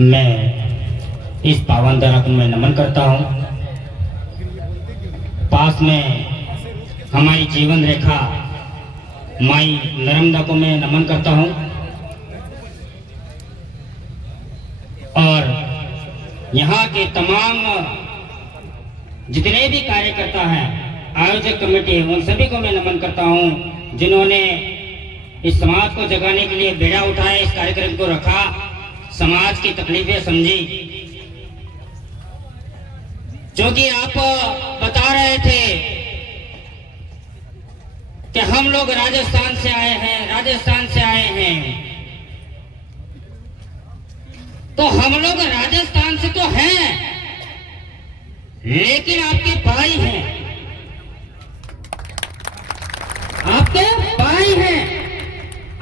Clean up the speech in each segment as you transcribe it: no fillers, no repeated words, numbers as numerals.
मैं इस पावन धरा को मैं नमन करता हूँ। पास में हमारी जीवन रेखा माई नर्मदा को मैं नमन करता हूँ और यहाँ के तमाम जितने भी कार्यकर्ता हैं, आयोजक कमेटी, उन सभी को मैं नमन करता हूँ जिन्होंने इस समाज को जगाने के लिए बेड़ा उठाया, इस कार्यक्रम को रखा, समाज की तकलीफें समझी। जो कि आप बता रहे थे कि हम लोग राजस्थान से आए हैं, तो हम लोग राजस्थान से तो हैं, लेकिन आपके भाई हैं,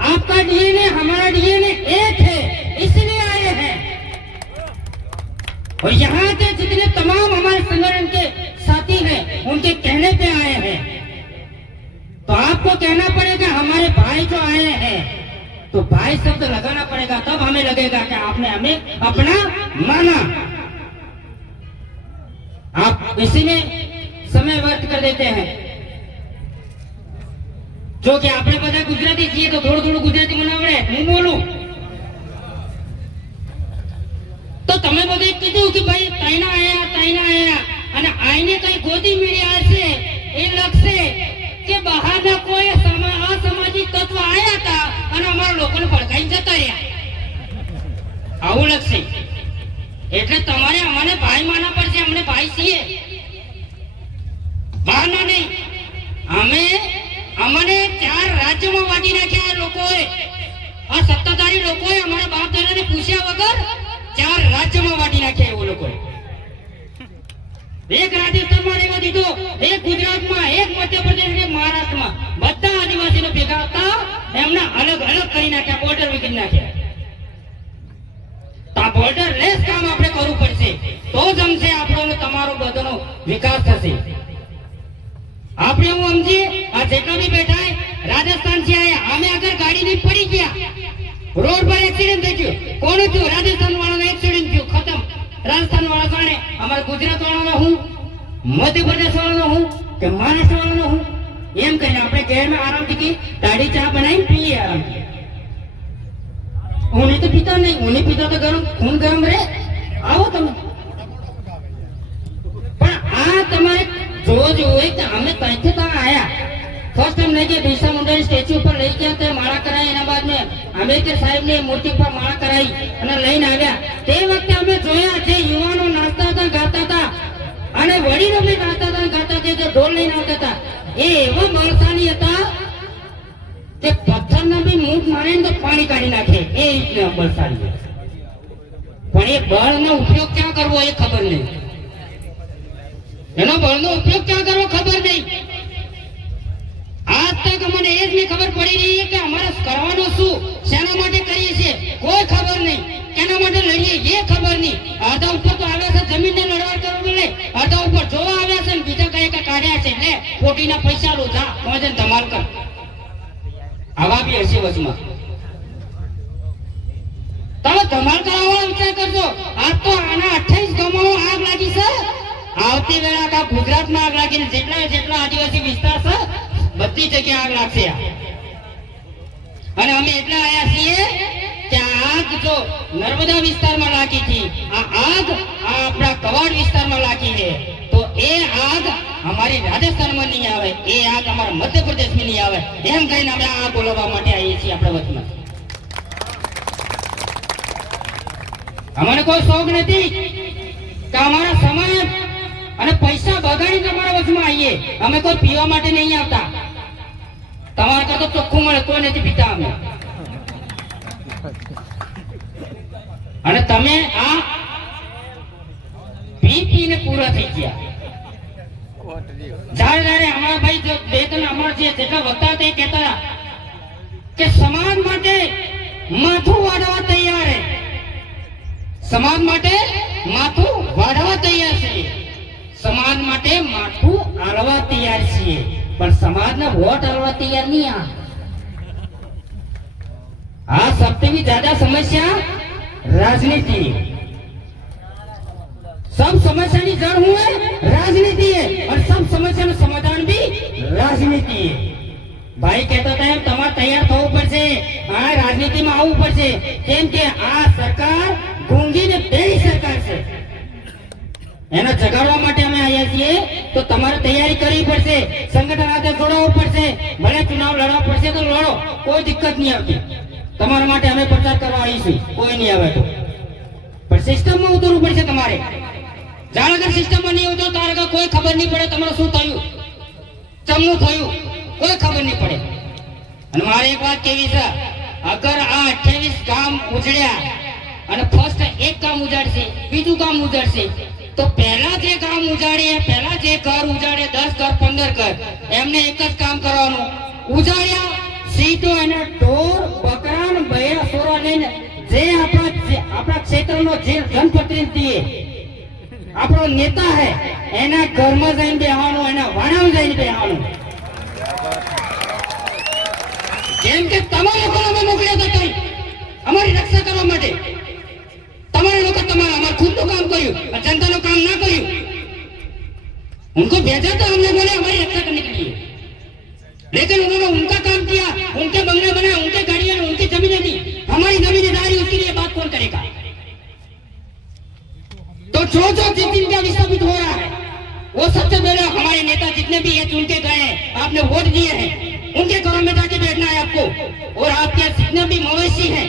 आपका डीएनए हमारा डीएनए एक है, इसलिए आए हैं। और यहाँ के जितने तमाम हमारे संगठन के साथी हैं, उनके कहने पे आए हैं। तो आपको कहना पड़ेगा हमारे भाई जो आए हैं, तो भाई शब्द लगाना पड़ेगा, तब हमें लगेगा कि आपने हमें अपना माना। आप इसी में समय व्यर्थ कर देते हैं। जो कि आपने બધા ગુજરાતી છીએ તો થોડું ગુજરાતી મને આવડે, હું બોલું તો તમે બધે કીધું કે ભાઈ તાઈના આયા અને આઈને કઈ ગોદી મેળી આવશે એ લખશે કે બહારના કોઈ અસામાજિક તત્વ આયા હતા અને અમારા લોકોને ભડકાઈને જતા રહ્યા, આવું લખશે। એટલે તમારે અમને ભાઈ માનવા પડશે, અમને ભાઈ છીએ, બહારના નહીં। અમને 4 રાજ્યોમાં વાટી નાખ્યા લોકોએ, આ સત્તાધારી લોકોએ અમારા બાપ દાદાને પૂછ્યા વગર 4 રાજ્યોમાં વાટી નાખ્યા એવો લોકોએ। એક રાજસ્થાનમાં રહેવા દીધો, એક ગુજરાતમાં, એક મધ્યપ્રદેશ, એક મહારાષ્ટ્રમાં, બધા આદિવાસીનો ભેગા હતા, એમના અલગ અલગ કરી નાખ્યા, બોર્ડર વિકરી નાખ્યા। તો આ બોર્ડર લેસ કામ આપણે કરવું પડશે, તો જમશે આપણો તમારો બધાનો વિકાસ થશે। આપણે હું સમજીએ આ જેટલા भी बैठा है राजस्थान से आया, हमें अगर गाड़ी नहीं पड़ी गया, रोड पर एक्सीडेंट થઈ ગયો, કોનો થયો? રાજસ્થાન વાળાનો एक्सीडेंट થયો, खत्म। राजस्थान वाला जाने हमारे गुजरात वाला हूँ, मध्य प्रदेश वाला हूँ कि महाराष्ट्र वाला हूँ, એમ કરીને આપણે ઘેર में आराम થી દાઢી ચા બનાવી પીએ આરામ થી। હું નહીં તો પીતા નહીં, હું નહીં પીતા તો ગરમ ખૂન ગરમ રહે। આવો તમે, પણ આ તમારે जो हमें पैसे आया फर्स्ट टाइम लेके बिरसा मुंडा स्टेच्यू पर लई गया थे, माला कराई, एना बाद में अंबेडकर साहब ने मूर्ति पर माला कराई અને લઈને આવ્યા। તે વખતે અમે જોયા જે યુવાનો નાચતા હતા, ગાતા હતા અને વડીલો બી નાચતા હતા, ગાતા હતા, જે ઢોલ લઈને આવતા હતા, એ એવા બળશાળી હતા કે પથ્થરના બી મૂઠ મારે તો પાણી કાઢી નાખે, એ રીતના બળશાળી। પણ એ બળનો ઉપયોગ ક્યાં કરવો એ ખબર નહીં, એનો બળનો ઉપયોગ ક્યાં કરવો ખબર નહીં। આજ તક અમને એ જ નહીં ખબર પડી રહી है કે અમારે કરવાનો શું, શેના માટે કરીએ છીએ કોઈ ખબર નહીં, કેના માટે લડીએ એ ખબર નહીં। અડધા ઉપર તો આવ્યા છે જમીનને લડવા કરવું નહીં, અડધા ઉપર જોવા આવ્યા છે ને બીજા કઈ કાઢ્યા છે, લે ખોટીના પૈસા લો, જા મોજન ધમાલ કર, આવા બી હશે વચમાં। તમે ધમાલ કરાવવાનો વિચાર કરજો। આજ તો આના 28 ગામોમાં આગ લાગી છે। આવતી વેળા આખા ગુજરાતમાં આગ લાગીને જેટલા આદિવાસી વિસ્તાર છે બધી જગ્યાએ આગ લાગશે। અને અમે એટલા આયા છીએ કે આગ જો નર્મદા વિસ્તારમાં લાગી હતી, આ આગ આપણા કવાડ વિસ્તારમાં લાગી છે, તો એ આગ અમારી રાજસ્થાનમાં નહીં આવે, એ આગ અમારા મધ્યપ્રદેશમાં નહીં આવે, એમ કહીને અમે આ બોલાવવા માટે આવીએ છીએ આપણા વચમાં। અમને કોઈ શોખ નથી કે અમારા સમાજ અને પૈસા બગાડીને તમારા વચમાં આવીએ, અમે કોઈ પીવા માટે નહીં આવતા। તમારા કરતા ચોખ્ખું મળે, કોઈ નથી પીતા અમે। અને તમે આ પીને પૂરા થઈ ગયા। જ્યારે અમારા ભાઈ જો બે ત્રણ અમારા જે જેટલા વક્તા તે કહેતા કે સમાજ માટે માથું વાળવા તૈયાર છે, સમાજ માટે માથું વાળવા તૈયાર છે, સમાજ માટે માથું આલવા તૈયાર છીએ, પણ સમાજને વોટ આલવા તૈયાર નહીં। આ સૌથી જ્યાદા સમસ્યા राजनीति है। सब समस्या की जड़ हूँ है राजनीति है और सब समस्या નું સમાધાન भी राजनीति है। भाई कहता था એમ તમારે તૈયાર થવું પડશે, આ રાજનીતિમાં આવવું પડશે, કેમ કે આ સરકાર ગુંગી ને બેરી સરકાર છે, એને જગાડવા માટે અમે આવ્યા છીએ। તો તમારે તૈયારી કરવી પડશે, સંગઠન સાથે જોડાવવું પડશે, ભલે ચુનાવ લડવા પડશે તો લડો, કોઈ દિક્કત નહીં આવતી। તમારા માટે અમે પ્રચાર કરવા આવીશું, કોઈ નહીં આવે તો, પણ સિસ્ટમમાં ઉતરવું પડશે તમારે। જાણ અગર સિસ્ટમમાં નહીં ઉતરો તારે કોઈ ખબર નહીં પડે તમારે શું થયું, ચમનું થયું, કોઈ ખબર નહીં પડે। અને મારે એક વાત કેવી છે, અગર આ 28 ગામ ઉજળ્યા અને ફર્સ્ટ એક ગામ ઉજાડશે, બીજું ગામ ઉજાડશે, તો પહેલા જે ગામ ઉજાડે, પહેલા જે ઘર ઉજાડે, 10 ઘર 15 ઘર, એમને એક જ કામ કરવાનું, ઉજાડ્યા સીધો એને ઢોર બકરા ને ભયા સોરા લઈને જે આપણા ક્ષેત્રનો જે જનપ્રતિનિધિ આપણો નેતા હે એના ઘરમાં જઈને બેહવાનું, એના વાણામાં જઈને બેહવાનું। કેમ કે તમારા લોકોને અમે મોકલ્યા હતા અમારી રક્ષા કરવા માટે, તમાरे लोग हमारा खुद तो काम करियो, जनता ने काम ना करियो, उनको भेजा तो हमने बोले हमारी रक्षा करने के लिए, लेकिन उन्होंने उनका काम किया, उनके बंगले बनाए, उनके गाड़ियां, उनकी जमीनें दी, हमारी जमीनेदारी उसके लिए बात कौन करेगा? तो जो जिनका विस्थापित हो रहा है वो सबसे पहले हमारे नेता जितने भी है चुन के गए हैं, आपने वोट दिए हैं, उनके घरों में जाके बैठना है आपको, और आपके जितने भी मवेशी हैं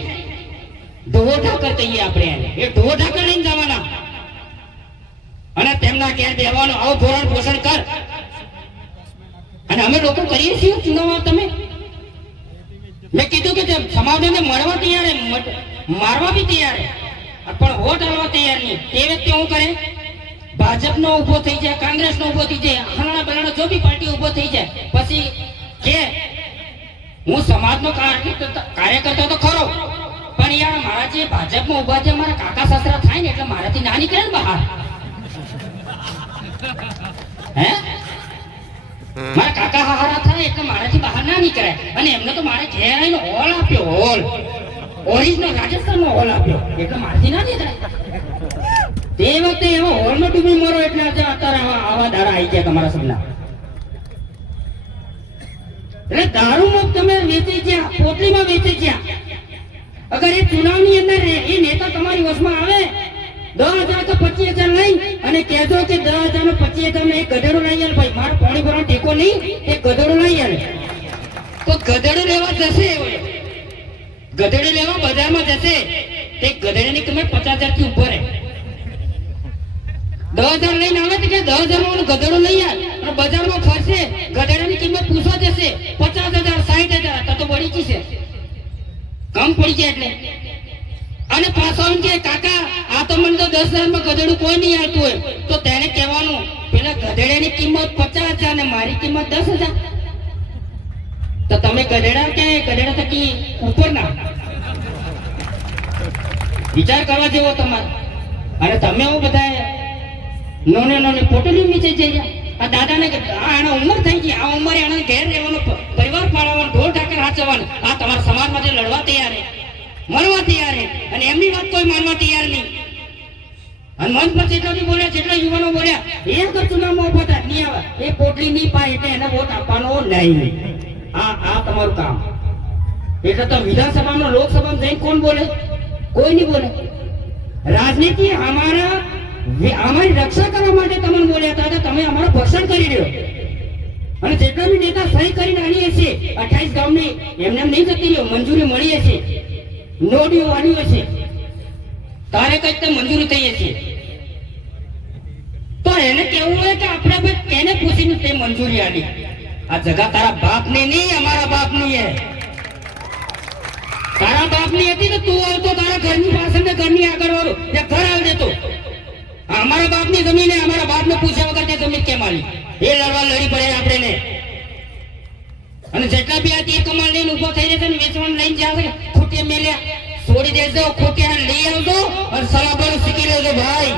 ઢોર ઢાકર કહીએ આપણે એને, એ ઢોર ઢાકર લઈને જવાના અને તેમના ઘેર બેહવાનું, આવો ભોરણ પોષણ કર। અને અમે લોકો કરીએ છીએ ચુનાવ, તમે મેં કીધું કે સમાજને મળવા તૈયાર, મારવા બી તૈયાર, પણ વોટ આલવા તૈયાર નહીં। તે વ્યક્તિ શું કરે, ભાજપનો ઉભો થઈ જાય, કોંગ્રેસનો ઉભો થઈ જાય, હરણા બરણા જો બી પાર્ટી ઉભો થઈ જાય, પછી કે હું સમાજનો કાર્યકર્તા તો ખરો, પણ યાર મારા જે ભાજપમાં ઉભા છે મારા કાકા સસરા થાય ને એટલે મારાથી ના નીકળે ને બહાર, હે મારા કાકા હારા થાય એટલે મારાથી બહાર ના નીકળે। અને એમને તો મારે ઘેર આવીને હોલ આપ્યો, હોલ ઓરિજિનલ રાજસ્થાનનો હોલ આપ્યો, એટલે મારાથી ના નીકળે। તે વખતે એવો હોલમાં ડૂબી મરો એટલે અત્યારે આવા દાડા આવી ગયા તમારા સપના। એટલે દારૂમાં તમે વેચી ગયા, પોટલીમાં વેચી ગયા। अगर ये चुनाव ની અંદર એ નેતા તમારી વશમાં આવે 10,000 કે 25,000 લઈ અને કહેજો કે 10,000 ને 25,000 ને એક ગધેડો લઈ આલે, ભાઈ મારો પાણી ભરવાનો ટેકો નહીં, એક ગધેડો લઈ આલે, તો ગધેડો લેવા જશે, ગધેડો લેવા બજારમાં જશે, તે ગધેડાની કિંમત 50,000 થી ઉપર હે। 10,000 લઈને આવે તો કે 10,000 નો ગધેડો લઈ આલ, અને બજારમાં ફરશે, ગધેડાની કિંમત પૂછવા જશે 50,000 60,000, તો બળી ગઈ છે, कम पड़ी जाए એટલે। અને પાછો કે કાકા આ તો મને તો 10,000 માં ગધેડું કોઈ નહીં આવતું હોય, તો તેને કહેવાનું પેલા ગધેડાની કિંમત 50,000 અને મારી કિંમત 10,000, તો તમે ગધેડા કે ગધેડા થકી ઉપર ના વિચાર કરવા જેવો તમારે। અને તમે હું બધા નોને પોટલી નીચે જઈ આ દાદાને આનો ઉંમર થઈ ગઈ, આ ઉંમરે આને ઘેર રહેવાનો, પરિવાર પાળવાનો, ઢોર ઢાકર હાચવવાનો, આ તમારા સમાજ માટે લડવા તૈયાર છે, મરવા તૈયાર છે, અને એમની વાત કોઈ માનવા તૈયાર નહીં। અને મન પર જેટલા બોલ્યા, જેટલા યુવાનો બોલ્યા, એક ચુનાવમાં ઉભા થાય નહીં આવે, એ પોટલી નહીં પાય એટલે એને વોટ આપવાનો નહીં। આ તમારું કામ। એટલે તો વિધાનસભામાં લોકસભામાં જઈને કોણ બોલે? કોઈ નહીં બોલે। રાજનીતિ અમારી રક્ષા કરવા માટે તમને બોલ્યા હતા, તમે અમારું ભક્ષણ કરી રહ્યો। અને જેટલા બી નેતા સહી કરીને આની હશે 28 ગામની એમને એમ નહીં જતી રહ્યો, મંજૂરી મળી હશે, નોડીઓ આની હશે, તારે કઈ તો મંજૂરી થઈ હશે, તો એને કેવું હોય કે આપણે ભાઈ કેને પૂછીને તે મંજૂરી આલી? આ જગા તારા બાપની નહીં, અમારા બાપની હે। તારા બાપની હતી તો તું આવતો તારા ઘરની પાછળ ને ઘરની આગળ વાળું ત્યાં ઘર આવી દેતો। हमारा बाप ने जमीन है, हमारा बाप ने पूछा वगैरह ते जमीन क्या माली, ये लड़वा लड़ी पड़े आपने ने। અને જેટલા બી આ તે કમાલ લઈને ઊભો થઈ જશે ને વેચવાનું લઈને જાશે, ખોટે મેલ્યા છોડી દેજો, ખોટે લઈ આવજો અને સલાબડું શીખી લેજો। ભાઈ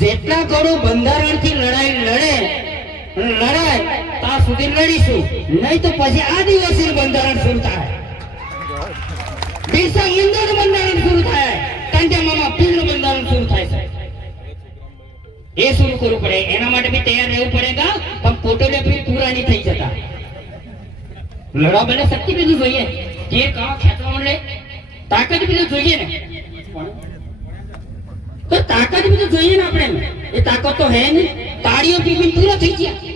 જેટલા કરોડ બંધારણથી લડાઈ લડાય ત્યાં સુધી લડીશું, નહીં તો પછી આદિવાસી બંધારણ શરૂ થાય, બિરસા મુંડાનું બંધારણ શરૂ થાય। કરવું પડે, એના માટે બી તૈયાર રહેવું પડેગા, પણ ફોટોગ્રાફી પૂરા નહીં થઈ જતા. લડવા બને શક્તિ બધું જોઈએ, જે કામ ખેંચવા મળે તાકાત બધું જોઈએ ને, તો તાકાત બધું જોઈએ ને આપણે. એ તાકાત તો હે ને, તાળીઓ પીપી પૂરો થઈ ગયા.